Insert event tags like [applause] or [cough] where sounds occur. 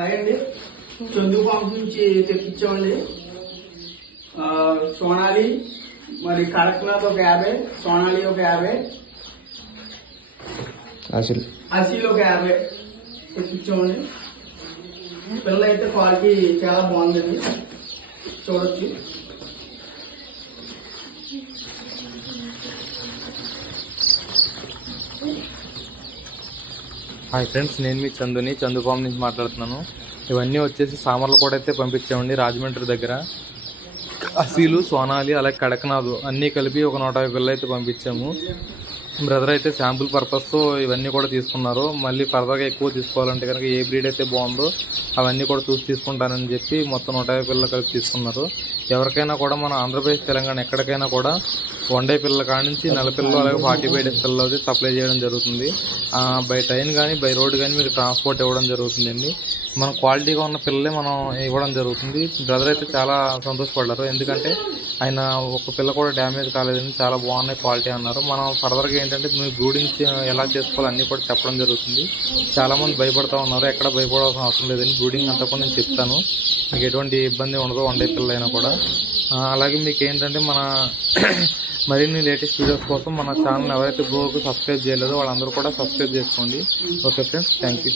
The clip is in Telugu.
హాయ్ అండి చందు ఫార్మ్స్ నుంచి తెప్పించామండి ఆ, సోనాలి మరి కడక్నాథ్ ఒక యాభై సోనాలి ఒక యాభై అసలు అసీల్ ఒక యాభై తెప్పించామండి పిల్లలు అయితే క్వాలిటీ చాలా బాగుందండి చూడొచ్చు హాయ్ ఫ్రెండ్స్ నేను మీ చందుని చందు నుంచి మాట్లాడుతున్నాను. ఇవన్నీ వచ్చేసి సామర్లు కూడా అయితే పంపించామండి రాజమండ్రి దగ్గర. అసీలు సోనాలి అలాగే కడకనాథు అన్నీ కలిపి ఒక నూట యాభై పిల్లలు అయితే పంపించాము. బ్రదర్ అయితే శాంపుల్ పర్పస్ ఇవన్నీ కూడా తీసుకున్నారు. మళ్ళీ ఫర్దర్గా ఎక్కువ తీసుకోవాలంటే కనుక ఏ బ్రీడ్ అయితే బాగుందో అవన్నీ కూడా చూసి తీసుకుంటానని చెప్పి మొత్తం నూట యాభై పిల్లలు కలిపి తీసుకున్నారు. ఎవరికైనా కూడా మన ఆంధ్రప్రదేశ్ తెలంగాణ ఎక్కడికైనా కూడా వన్ డే పిల్లల కాడ నుంచి నెల పిల్లలు అలాగే ఫార్టీ ఫైవ్ డేస్ పిల్లలు అయితే సప్లై చేయడం జరుగుతుంది. బై ట్రైన్ కానీ బై రోడ్ కానీ మీకు ట్రాన్స్పోర్ట్ ఇవ్వడం జరుగుతుందండి. మనం క్వాలిటీగా ఉన్న పిల్లలే మనం ఇవ్వడం జరుగుతుంది. బ్రదర్ అయితే చాలా సంతోషపడ్డారు. ఎందుకంటే ఆయన ఒక పిల్ల కూడా డ్యామేజ్ కాలేదని చాలా బాగున్నాయి క్వాలిటీ అన్నారు. మనం ఫర్దర్గా ఏంటంటే మీరు బ్రూడింగ్ ఎలా చేసుకోవాలి అన్నీ కూడా చెప్పడం జరుగుతుంది. చాలా మంది భయపడతా ఉన్నారు. ఎక్కడ భయపడాల్సిన అవసరం లేదని బ్రూడింగ్ అంతా కూడా నేను చెప్తాను. మీకు ఎటువంటి ఇబ్బంది ఉండదు వన్ డే పిల్లలైనా కూడా. అలాగే మీకు ఏంటంటే మన [clears throat] మరిన్ని లేటెస్ట్ వీడియోస్ కోసం మన ఛానల్ ఎవరైతే బ్రోకి సబ్స్క్రైబ్ చేయలేదో వాళ్ళందరూ కూడా సబ్స్క్రైబ్ చేసుకోండి. Okay friends thank you